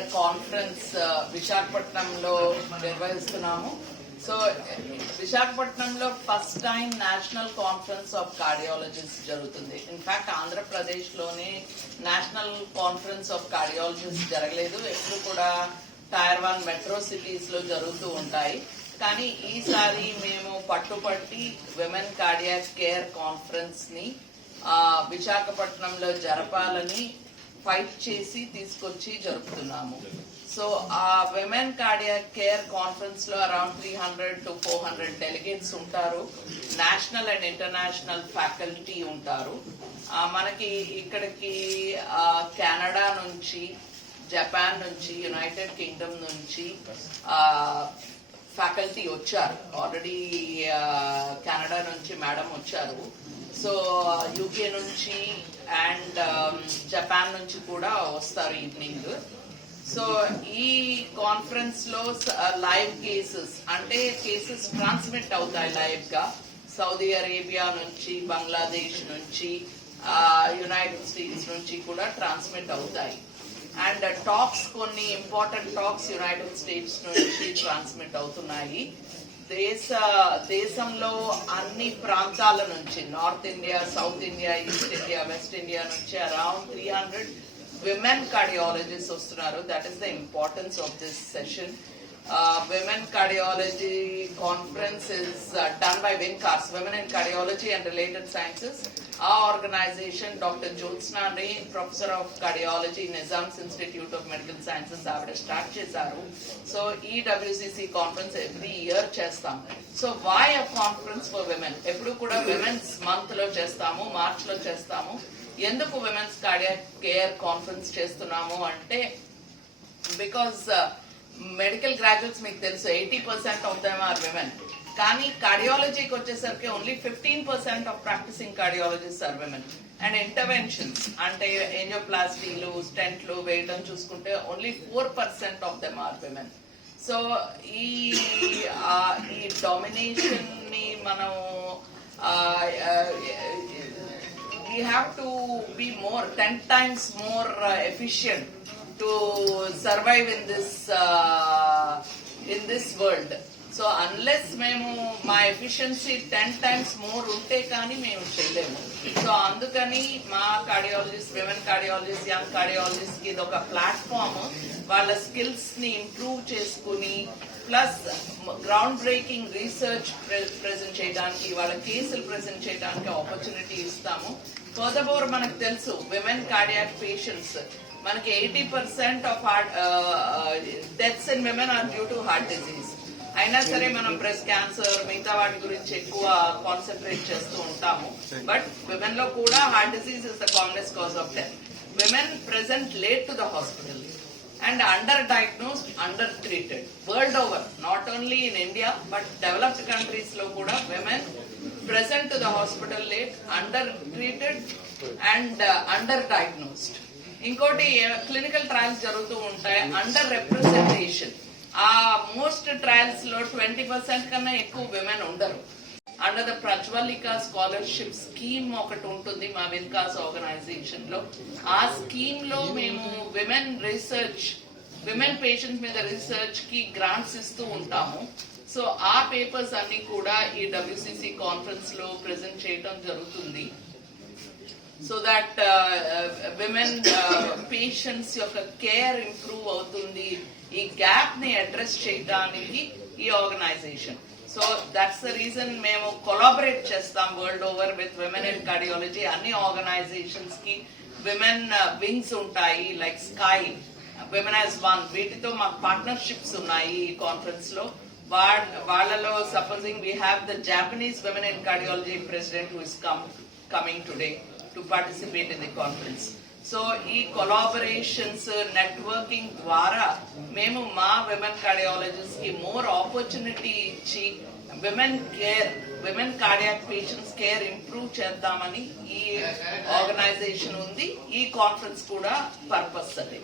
Care conference విశాఖపట్నంలో నిర్వహిస్తున్నాము. So విశాఖపట్నంలో first time national conference of cardiologist జరుగుతుంది. ఇన్ఫాక్ట్ ఆంధ్రప్రదేశ్లోనే నేషనల్ కాన్ఫరెన్స్ ఆఫ్ కార్డియాలజిస్ట్ జరగలేదు. ఎప్పుడు కూడా టైర్ 1 మెట్రో సిటీస్ లో జరుగుతూ ఉంటాయి. కానీ ఈసారి మేము పట్టుపట్టి విమెన్ కార్డియాక్ కేర్ కాన్ఫరెన్స్ ని విశాఖపట్నంలో జరపాలని ఫైట్ చేసి తీసుకొచ్చి జరుపుతున్నాము. సో ఆ విమెన్ కార్డియాక్ కేర్ కాన్ఫరెన్స్ లో అరౌండ్ 300 to 400 డెలిగేట్స్ ఉంటారు. నేషనల్ అండ్ ఇంటర్నేషనల్ ఫ్యాకల్టీ ఉంటారు. మనకి ఇక్కడికి కెనడా నుంచి, జపాన్ నుంచి, యునైటెడ్ కింగ్డమ్ నుంచి ఫ్యాకల్టీ వచ్చారు. ఆల్రెడీ కెనడా నుంచి మేడం వచ్చారు. సో యూకే నుంచి అండ్ జపాన్ నుంచి కూడా వస్తారు ఈవినింగ్. సో ఈ కాన్ఫరెన్స్ లో లైవ్ కేసెస్, అంటే కేసెస్ ట్రాన్స్మిట్ అవుతాయి లైవ్ గా. సౌదీ అరేబియా నుంచి, బంగ్లాదేశ్ నుంచి, యునైటెడ్ స్టేట్స్ నుంచి కూడా ట్రాన్స్మిట్ అవుతాయి. అండ్ టాక్స్, కొన్ని ఇంపార్టెంట్ టాక్స్ యునైటెడ్ స్టేట్స్ నుంచి ట్రాన్స్మిట్ అవుతున్నాయి. దేశంలో అన్ని ప్రాంతాల నుంచి, north India, south India, east India, west India నుంచి అరౌండ్ 300 విమెన్ కార్డియాలజిస్ట్ వస్తున్నారు. That is the importance of this session. Women Cardiology Conference is done by WINCARS, Women in Cardiology and Related Sciences. Our organization, Dr. Jyotsna Ray, Professor of Cardiology, Nizam's Institute of Medical Sciences, avada start chesaru. So EWCC conference every year chestam. So why a conference for women? Eppudu kuda Women's Month lo chestamu, March lo chestamu. Enduku Women's Cardiac Care Conference chestunnamo ante because medical graduates మీకు తెలుసు 80% of them are women. కానీ కార్డియాలజీకి వచ్చేసరికి only 15% of practising cardiologist are women. And interventions అంటే ఏంజియోప్లాస్టీలు, స్టెంట్లు వేయడం చూసుకుంటే only 4% of them are women. So ఈ డామినేషన్ ని మనం we have to be more 10 times more efficient to survive in this world. So unless మేము మా ఎఫిషియన్సీ 10 times more ఉంటే కానీ మేము చేయలేము. సో అందుకని మా cardiologist, women cardiologist, young cardiologist కి ఇది ఒక ప్లాట్ఫామ్. వాళ్ళ స్కిల్స్ ని ఇంప్రూవ్ చేసుకుని plus ground breaking research present చేయడానికి, వాళ్ళ కేసులు ప్రెజెంట్ చేయడానికి ఆపర్చునిటీ ఇస్తాము. ఫర్దర్మోర్ మనకు తెలుసు విమెన్ కార్డియాక్ పేషెంట్స్ మనకి 80% of deaths in women are due to heart disease. అయినా సరే మనం బ్రెస్ట్ క్యాన్సర్, మిగతా వాటి గురించి ఎక్కువ కాన్సన్ట్రేట్ చేస్తూ ఉంటాము. బట్ విమెన్ లో కూడా heart disease is the commonest cause of death. Women present late to the hospital and under diagnosed, under treated world over, not only in India but developed countries లో కూడా women present to the hospital late, under treated and under diagnosed. ఇంకోటి clinical trials జరుగుతూ ఉంటాయి. Under representation, ఆ most trials లో 20% కన్నా ఎక్కువ women ఉండరు. అండర్ ద ప్రజ్వలిక స్కాలర్షిప్ స్కీమ్ ఒకటి ఉంటుంది మా విన్కాస్ ఆర్గనైజేషన్ లో. ఆ స్కీమ్ లో మేము విమెన్ రీసెర్చ్, విమెన్ పేషెంట్స్ మీద రీసెర్చ్ కి గ్రాంట్స్ ఇస్తూ ఉంటాము. సో ఆ పేపర్స్ అన్ని కూడా ఈ WCC కాన్ఫరెన్స్ లో ప్రెజెంట్ చేయడం జరుగుతుంది. సో దట్ విమెన్ పేషెంట్స్ యొక్క కేర్ ఇంప్రూవ్ అవుతుంది. ఈ గ్యాప్ ని అడ్రస్ చేయడానికి ఈ organisation. So that's the reason మేము కొలాబరేట్ చేస్తాం world over with women in cardiology. అన్ని ఆర్గనైజేషన్స్ కి విమెన్ వింగ్స్ ఉంటాయి, like sky, women as one. వీటితో మాకు పార్ట్నర్షిప్స్ ఉన్నాయి ఈ కాన్ఫరెన్స్ లో. వాళ్ళలో supposing we have the Japanese women in cardiology president who is coming today to participate in the conference. So ఈ కొలాబరేషన్స్, నెట్వర్కింగ్ ద్వారా మేము మా విమెన్ కార్డియాలజిస్ట్ కి మోర్ ఆపర్చునిటీ ఇచ్చి women cardiac patients care improve చేద్దామని ఈ ఆర్గనైజేషన్ ఉంది. ఈ కాన్ఫరెన్స్ కూడా పర్పస్ అది.